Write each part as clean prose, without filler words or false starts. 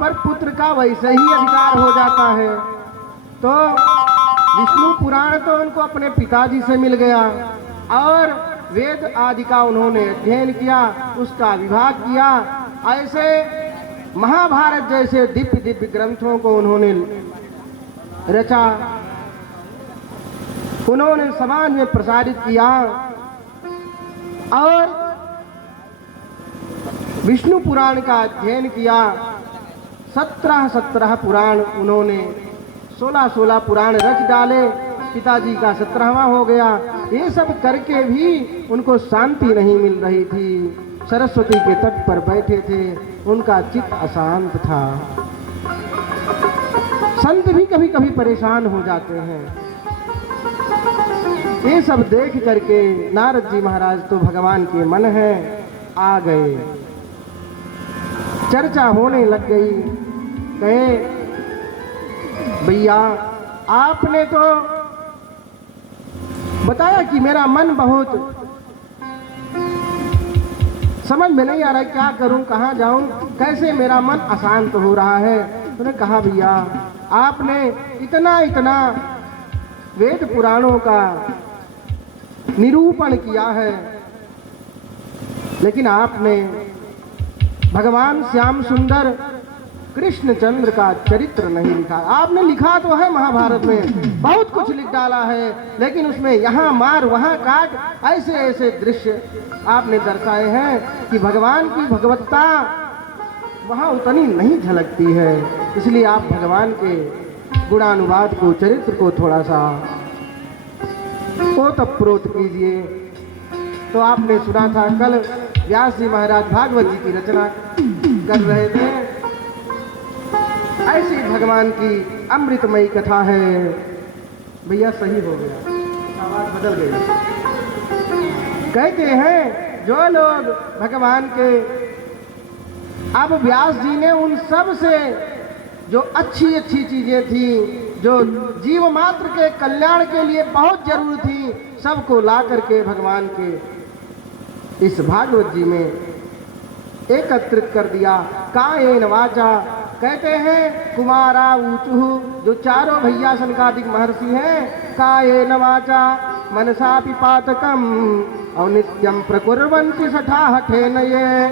पर पुत्र का वैसे ही अधिकार हो जाता है। तो विष्णु पुराण तो उनको अपने पिताजी से मिल गया और वेद आदि का उन्होंने अध्ययन किया, उसका विभाग किया। ऐसे महाभारत जैसे दिव्य दिव्य ग्रंथों को उन्होंने रचा, उन्होंने समाज में प्रसारित किया और विष्णु पुराण का अध्ययन किया। 17 पुराण उन्होंने 16 पुराण रच डाले, पिताजी का 17वां हो गया। ये सब करके भी उनको शांति नहीं मिल रही थी। सरस्वती के तट पर बैठे थे, उनका चित्त अशांत था। संत भी कभी कभी परेशान हो जाते हैं। ये सब देख करके नारद जी महाराज तो भगवान के मन है आ गए। चर्चा होने लग गई। कहे भैया आपने तो बताया कि मेरा मन बहुत समझ में नहीं आ रहा है, क्या करूं, कहां जाऊं, कैसे मेरा मन अशांत हो रहा है। उन्होंने कहा भैया आपने इतना वेद पुराणों का निरूपण किया है, लेकिन आपने भगवान श्याम सुंदर कृष्णचंद्र का चरित्र नहीं लिखा। आपने लिखा तो है महाभारत में, बहुत कुछ लिख डाला है, लेकिन उसमें यहाँ मार वहाँ काट ऐसे ऐसे दृश्य आपने दर्शाए हैं कि भगवान की भगवत्ता वहाँ उतनी नहीं झलकती है। इसलिए आप भगवान के गुणानुवाद को, चरित्र को थोड़ा सा ओतप्रोत कीजिए। तो आपने सुना था कल व्यास जी महाराज भागवत जी की रचना कर रहे थे। ऐसी भगवान की अमृतमयी कथा है। भैया सही हो गया, आवाज बदल गई। कहते हैं जो लोग भगवान के, अब व्यास जी ने उन सब से जो अच्छी अच्छी चीजें थी, जो जीव मात्र के कल्याण के लिए बहुत जरूरी थी, सबको ला करके भगवान के इस भागवत जी में एकत्रित कर दिया। कायेन वाचा, कहते हैं कुमारा ऊचु, जो चारों भैया सनकादिक महर्षि हैं, कायेन वाचा मनसा पिपातकम और नित्यम प्रकुर्वन्ति सठाहठेन ये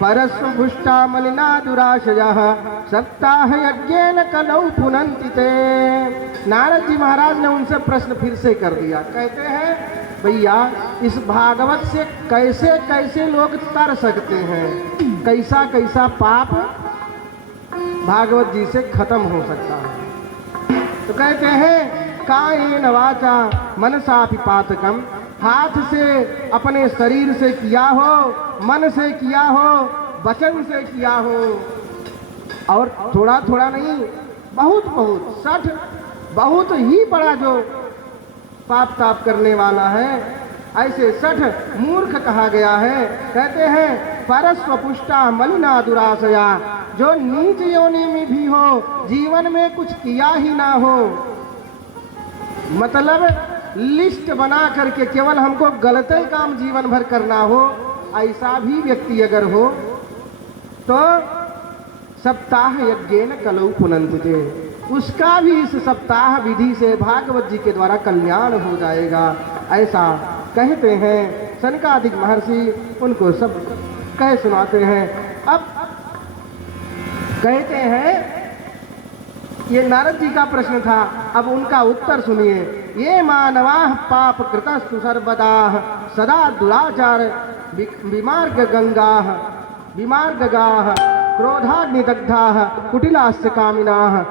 परस्वभुष्टा मलिना दुराशयः सप्ताह यज्ञेन कलौ पुनन्ति ते। नारद जी महाराज ने उनसे प्रश्न फिर से कर दिया। कहते हैं भैया इस भागवत से कैसे कैसे लोग तर सकते हैं, कैसा कैसा पाप भागवत जी से खत्म हो सकता है। तो कहते हैं कायेन वाचा मनसा पिपातकम, हाथ से अपने शरीर से किया हो, मन से किया हो, वचन से किया हो, और थोड़ा थोड़ा नहीं, बहुत बहुत 60 बहुत ही बड़ा जो पाप ताप करने वाला है, ऐसे 60 मूर्ख कहा गया है। कहते हैं परस्वपुष्टा मलिना दुराशया, जो नीच योनि में भी हो, जीवन में कुछ किया ही ना हो, मतलब लिस्ट बना करके केवल हमको गलत ही काम जीवन भर करना हो, ऐसा भी व्यक्ति अगर हो तो सप्ताह यज्ञेन कलौ पुनन्ति, उसका भी इस सप्ताह विधि से भागवत जी के द्वारा कल्याण हो जाएगा। ऐसा कहते हैं सनकादिक महर्षि, उनको सब कह सुनाते हैं। अब कहते हैं ये नारद जी का प्रश्न था, अब उनका उत्तर सुनिए। ये मानवाः पाप कृतस्तु सर्वदाः सदा दुराचार विमार्गगाः क्रोधाग्निदग्धाः कुटिलास्य कामिनाः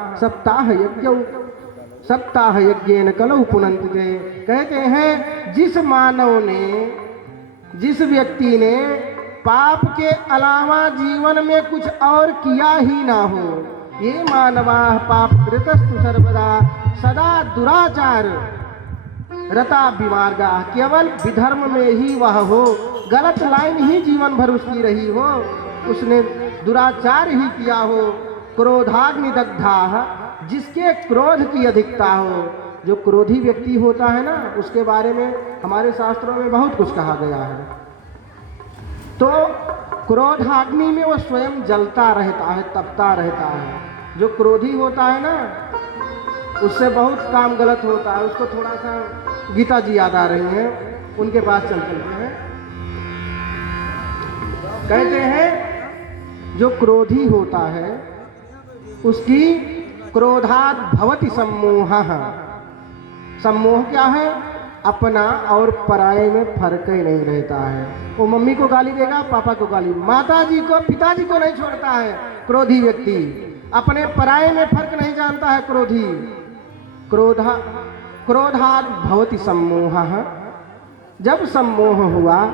सप्ताह यज्ञेन कलौ पुनन्ति ते। कहते हैं जिस मानव ने, जिस व्यक्ति ने पाप के अलावा जीवन में कुछ और किया ही ना हो, ये मानवाः पाप कृतस्तु सर्वदा सदा दुराचार रता विमार्गा, केवल विधर्म में ही वह हो, गलत लाइन ही जीवन भर उसकी रही हो, उसने दुराचार ही किया हो, क्रोधाग्नि दग्धा, जिसके क्रोध की अधिकता हो। जो क्रोधी व्यक्ति होता है ना, उसके बारे में हमारे शास्त्रों में बहुत कुछ कहा गया है। तो क्रोधाग्नि में वो स्वयं जलता रहता है, तपता रहता है। जो क्रोधी होता है ना, उससे बहुत काम गलत होता है। उसको थोड़ा सा गीता जी याद आ रही हैं, उनके पास चलते हैं। कहते हैं जो क्रोधी होता है उसकी क्रोधात भवति सम्मोहः। सम्मोह क्या है? अपना और पराये में फर्क ही नहीं रहता है। वो मम्मी को गाली देगा, पापा को गाली, माता जी को, पिताजी को नहीं छोड़ता है क्रोधी व्यक्ति। अपने पराये में फर्क नहीं जानता है क्रोधी। क्रोधात भवति सम्मोहः। जब सम्मोह हुआ,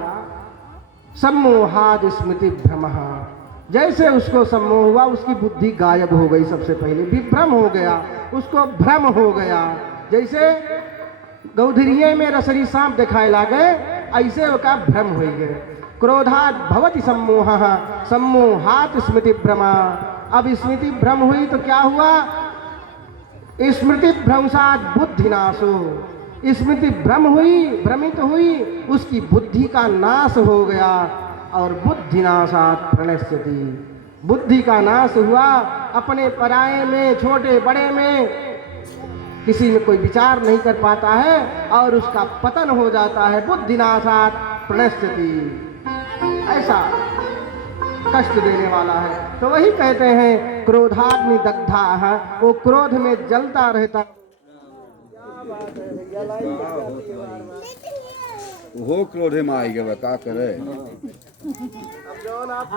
सम्मोहाद स्मृति भ्रमः। जैसे उसको सम्मोह हुआ, उसकी बुद्धि गायब हो गई। सबसे पहले विभ्रम हो गया, उसको भ्रम हो गया। जैसे गौधरिये में रसरी सांप दिखाए लागे, ऐसे उसका भ्रम हो गए। क्रोधात भवति सम्मोहः, सम्मोहात स्मृति भ्रमा। अब स्मृति भ्रम हुई तो क्या हुआ? स्मृति भ्रंशात बुद्धि नाशो। स्मृति भ्रम हुई, भ्रमित हुई, उसकी बुद्धि का नाश हो गया। और बुद्धि नाशात प्रणश्यति। बुद्धि का नाश हुआ, अपने पराये में, छोटे बड़े में किसी में कोई विचार नहीं कर पाता है और उसका पतन हो जाता है। बुद्धि नाशात प्रणश्यति। ऐसा कष्ट देने वाला है। तो वही कहते हैं क्रोधाग्नि दग्धा, वो क्रोध में जलता रहता। वो क्रोधे में आई गए, का करे? अब जो ना आप